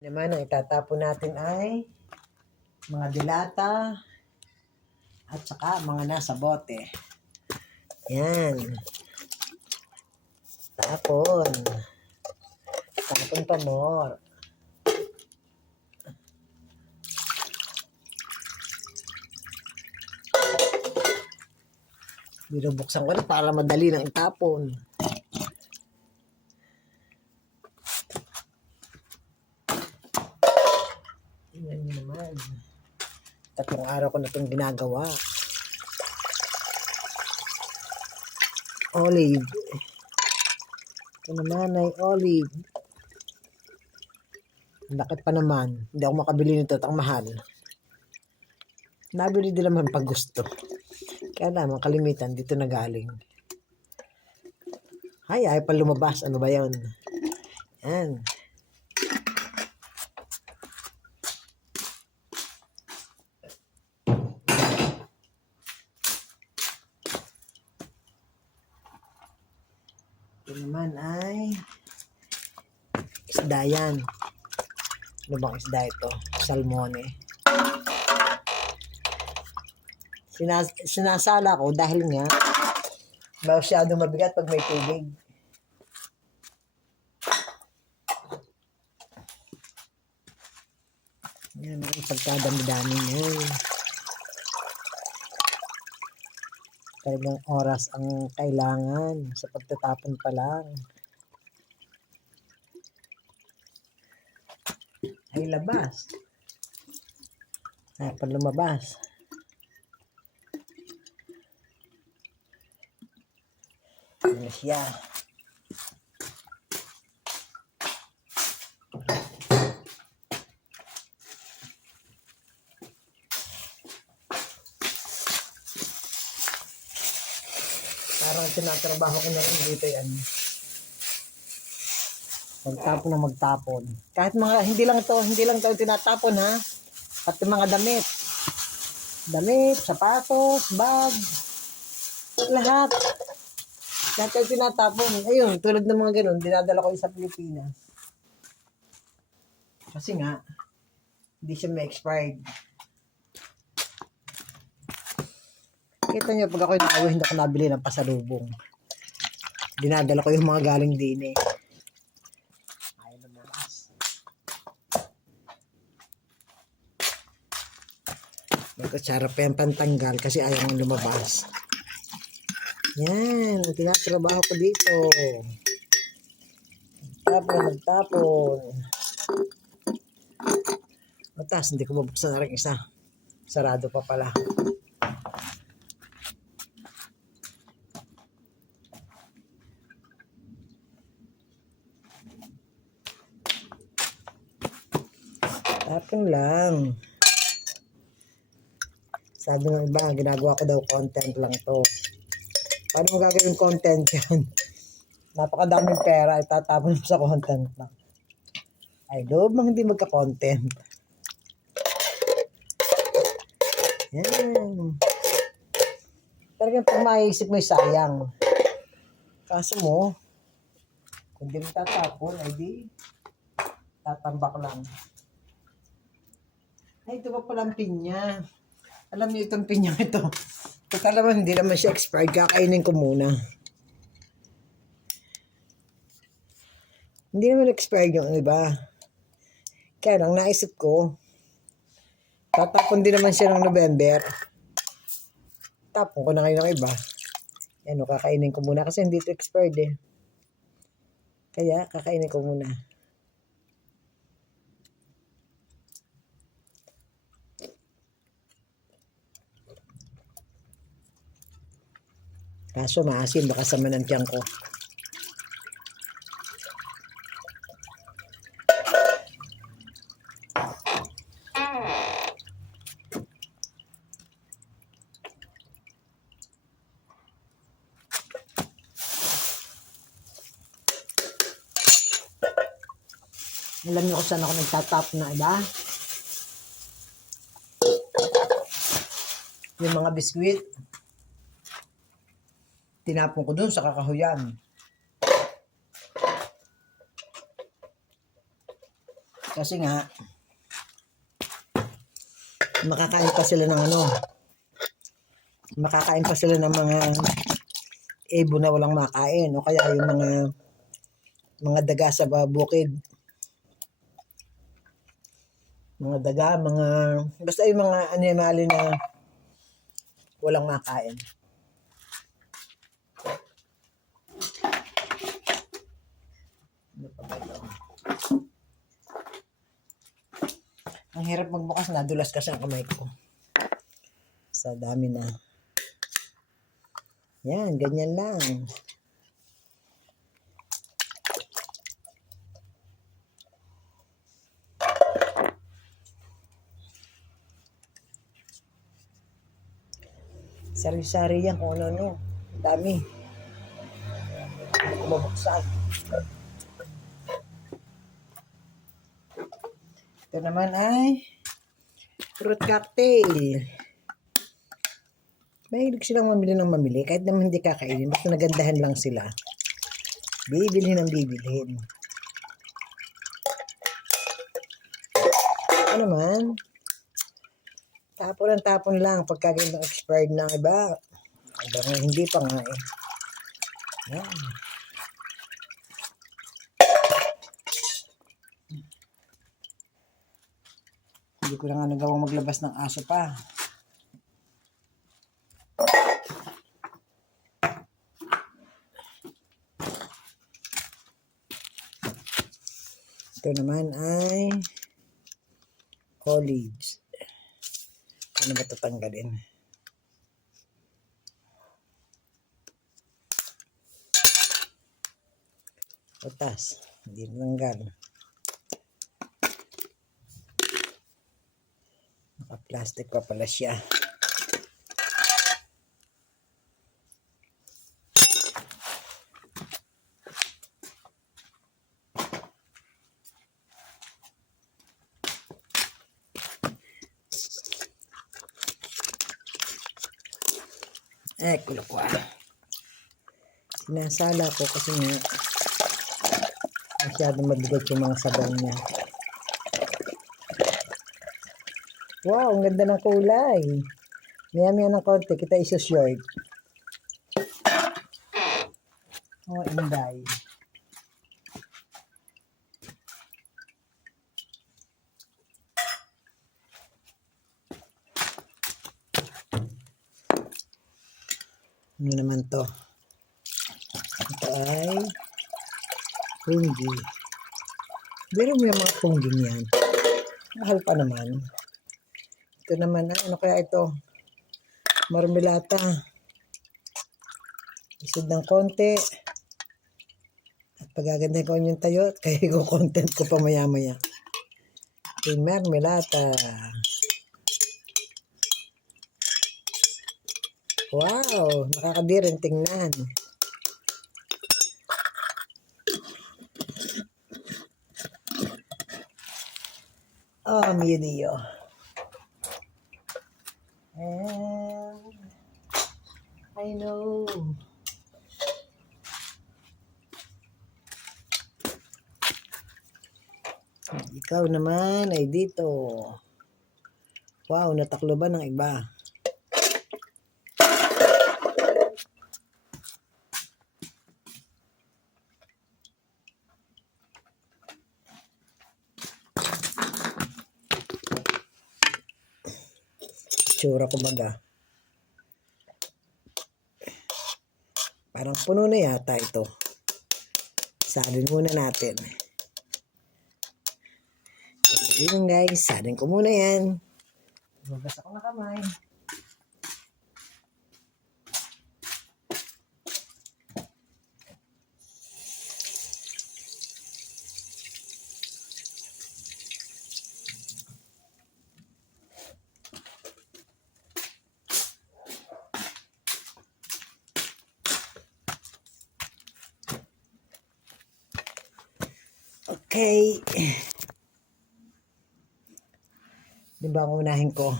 Naman ang itatapon natin ay mga dilata at saka mga nasa bote. Yan. Tapon. Tapon pa more. Binubuksan ko na para madali nang itapon. Tingnan nyo naman. 3 araw ko na itong ginagawa. Olive. Ito naman ay olive. Lakit pa naman. Hindi ako makabili nito at ang mahal. Nabili din naman pag gusto. Kaya naman kalimitan dito na galing. Ay pa lumabas. Ano ba yun? Yan. Ito naman ay isda yan. Ano bang isda ito? Salmone. Sinasala ko dahil nga masyadong mabigat pag may tubig. Yan ang pagkadami-dami niyan. Talagang oras ang kailangan sa pagtatapon pa lang. Ay labas. Ay pa lumabas. Ano siya? Parang tinatrabaho ko na rin dito yan. Magtapon na magtapon. Kahit mga hindi lang to tinatapon ha. Pati mga damit. Damit, sapatos, bag. Lahat. Lahat ay tinatapon. Ayun, tulad ng mga ganun, dinadala ko sa Pilipinas. Kasi nga, hindi siya ma-expired. Kita nyo, pag ako'y nauwi, hindi ako nabili ng pasalubong. Dinadala ko yung mga galing din eh. Ayaw na bukas. May kutsara pa yung pantanggal kasi ayaw mong lumabas. Yan, tinatrabaho ko dito. Magtapon. Matas, hindi ko mabuksan na rin isa. Sarado pa pala. Tapon lang. Sabi ng iba, ginagawa ko daw content lang to. Paano mo gagawin content yan? Napakadaming pera, itatapon mo sa content lang. Ay, loob mang hindi magka-content. Yan. Talagang pag maisip mo sayang. Kaso mo, kung di mo tatapon, ay di tatambak lang. Ay, ito pa palang pinya. Alam niyo itong pinya ito. Teka naman, hindi naman siya expired. Kakainin ko muna. Hindi naman expired yung iba. Kaya lang naisip ko, tatapon din naman siya ng November. Tapon ko na ngayon ng iba. Yan o, kakainin ko muna kasi hindi ito expired eh. Kaya, kakainin ko muna. Kaso maasim, baka sama ng tiyan ko. Alam niyo kung saan ako nagtatap na iba? Yung mga biskwit. Tinapon ko dun sa kakahuyan. Kasi nga, makakain pa sila ng makakain pa sila ng mga ibon na walang makain o kaya yung mga daga sa bukid. Mga daga, basta yung mga animali na walang makain. Ano pa ba ito? Ang hirap magbukas, nadulas kasi ang kamay ko. Sa dami na. Yan, ganyan lang. Sari-sari yan kung ano-ano. Dami. Hindi ko mabuksan. Ito naman ay fruit cocktail. Mahilig silang mamili. Kahit naman hindi kakainin. Basta nagandahan lang sila. Bibilhin ang bibilhin. Ano naman? Tapon lang pagka ganitong expired ng iba. Hindi pa nga eh. Yan. Hindi ko na nga nagawang maglabas ng aso pa. Ito naman ay olives. Ano ba tatanggalin? Utas. Hindi natanggal. Naka-plastic pa pala siya. Kulo ko sinasala ko kasi nga masyadong mabigat yung mga sabaw niya. Wow, ang ganda ng kulay. Maya-maya ng konti, kita iso-short. Oh, inday. Ano naman to? Ito ay fungi. Pero may mga fungi niyan. Mahal pa naman. Ito naman, ano kaya ito? Marmelata. Isod ng konti. At pagagandahin ko yung tayo, kaya i-content ko pa maya-maya. Yung marmelata. Wow, nakakabirin tingnan. Oh, mio Dio. And I know. Ikaw naman ay dito. Wow, natakloban ng iba. Tsura kumbaga. Parang puno na yata ito. Salin muna natin. Yun guys, salin ko muna yan. Magas ako na kamay. Okay. Diba ang unahin ko?